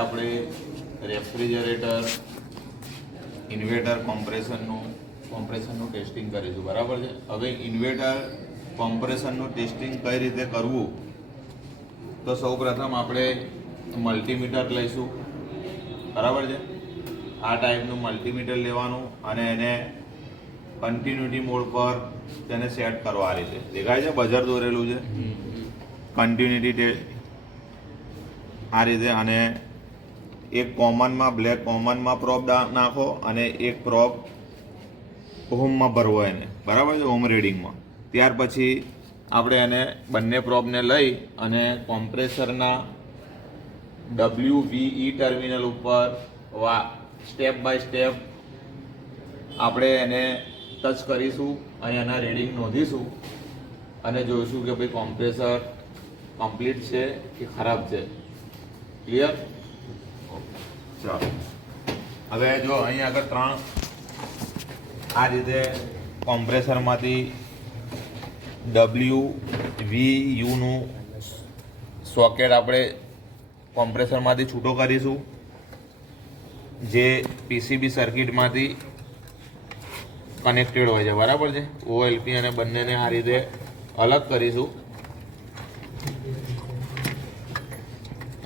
આપણે refrigerator inverter કોમ્પ્રેશનનું testing કરીશું, બરાબર છે. હવે ઇન્વર્ટર કોમ્પ્રેશનનું ટેસ્ટિંગ કઈ રીતે કરવું, તો સૌ પ્રથમ આપણે મલ્ટીમીટર લઈશું, બરાબર છે. આ ટાઈપનું મલ્ટીમીટર લેવાનું અને એને કન્ટિન્યુટી મોડ પર તેને સેટ કરવા. આ રીતે દેખાય છે, બઝર દોરેલું છે, કન્ટિન્યુટી આ રીતે. અને એક કોમનમાં બ્લેક કોમનમાં પ્રોબ નાખો અને એક પ્રોબ હોમમાં ભરવો એને, બરાબર છે, હોમ રીડિંગમાં. ત્યાર પછી આપણે એને બંને પ્રોબને લઈ અને કોમ્પ્રેસરના WVE ટર્મિનલ ઉપર સ્ટેપ બાય સ્ટેપ આપણે એને ટચ કરીશું અને એના રીડિંગ નોંધીશું અને જોઈશું કે ભાઈ કોમ્પ્રેસર કમ્પ્લીટ છે કે ખરાબ છે. ક્લિયર? ચાલો, હવે જો અહીં આગળ 3 આ રીતે કોમ્પ્રેસરમાંથી WVUનું સોકેટ આપણે કોમ્પ્રેસરમાંથી છૂટો કરીશું, જે PCB સર્કિટમાંથી કનેક્ટેડ હોય છે, બરાબર છે. OLP અને બંનેને આ રીતે અલગ કરીશું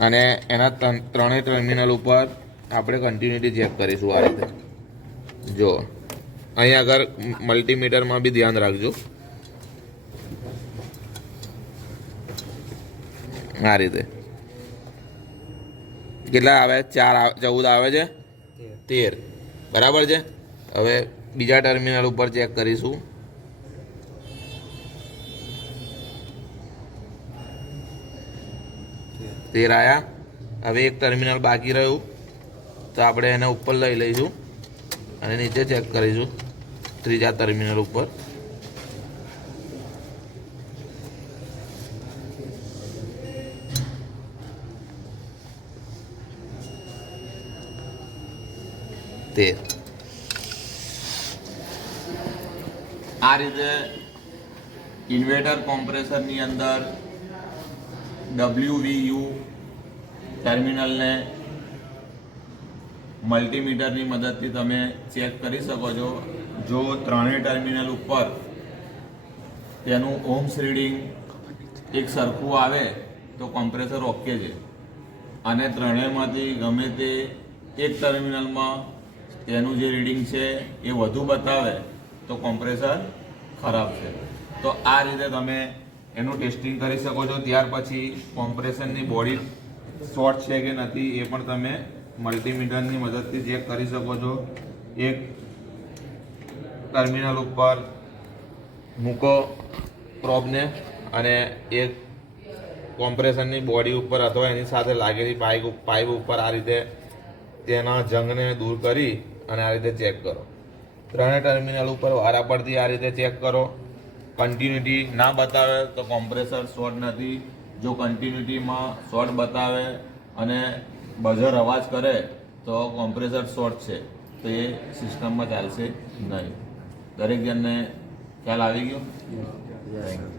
અને એના ત્રણેય ટર્મિનલ ઉપર આપણે કન્ટિન્યુટી ચેક કરીશું. આ રીતે જો અહીં આગળ મલ્ટીમીટરમાં બી ધ્યાન રાખજો. આ રીતે કેટલા આવે? 14 આવે છે, 13, બરાબર છે. હવે બીજા ટર્મિનલ ઉપર ચેક કરીશું. તેર આયા. હવે એક ટર્મિનલ બાકી રહ્યું, તો આપણે એને ઉપર લઈ લઈશું અને નીચે ચેક કરીશું ત્રીજા ટર્મિનલ ઉપર. તેર. આ રીતે ઇન્વર્ટર કોમ્પ્રેસરની અંદર WVU ટર્મિનલને મલ્ટીમીટરની મદદથી તમે ચેક કરી શકો છો. જો ત્રણેય ટર્મિનલ ઉપર તેનું ઓહ્મ્સ રીડિંગ એક સરખું આવે તો કોમ્પ્રેસર ઓકે છે, અને ત્રણેયમાંથી ગમે તે એક ટર્મિનલમાં તેનું જે રીડિંગ છે એ વધુ બતાવે તો કોમ્પ્રેસર ખરાબ છે. તો આ રીતે તમે એનું ટેસ્ટિંગ કરી શકો છો. ત્યાર પછી કોમ્પ્રેશનની બોડી શોર્ટ છે કે નથી એ પણ તમે મલ્ટીમીટરની મદદથી ચેક કરી શકો છો. એક ટર્મિનલ ઉપર મૂકો પ્રોબને અને એક કોમ્પ્રેશનની બોડી ઉપર અથવા એની સાથે લાગેલી પાઇપ ઉપર આ રીતે તેના જંગને દૂર કરી અને આ રીતે ચેક કરો. ત્રણેય ટર્મિનલ ઉપર વારાફરતી આ રીતે ચેક કરો. કન્ટિન્યુટી ના બતાવે તો કોમ્પ્રેસર શોર્ટ નથી. જો કન્ટિન્યુટીમાં શોર્ટ બતાવે અને બઝર અવાજ કરે તો કોમ્પ્રેસર શોર્ટ છે, તો એ સિસ્ટમમાં ચાલશે નહીં. દરેક જણને ખ્યાલ આવી ગયો? Thank you.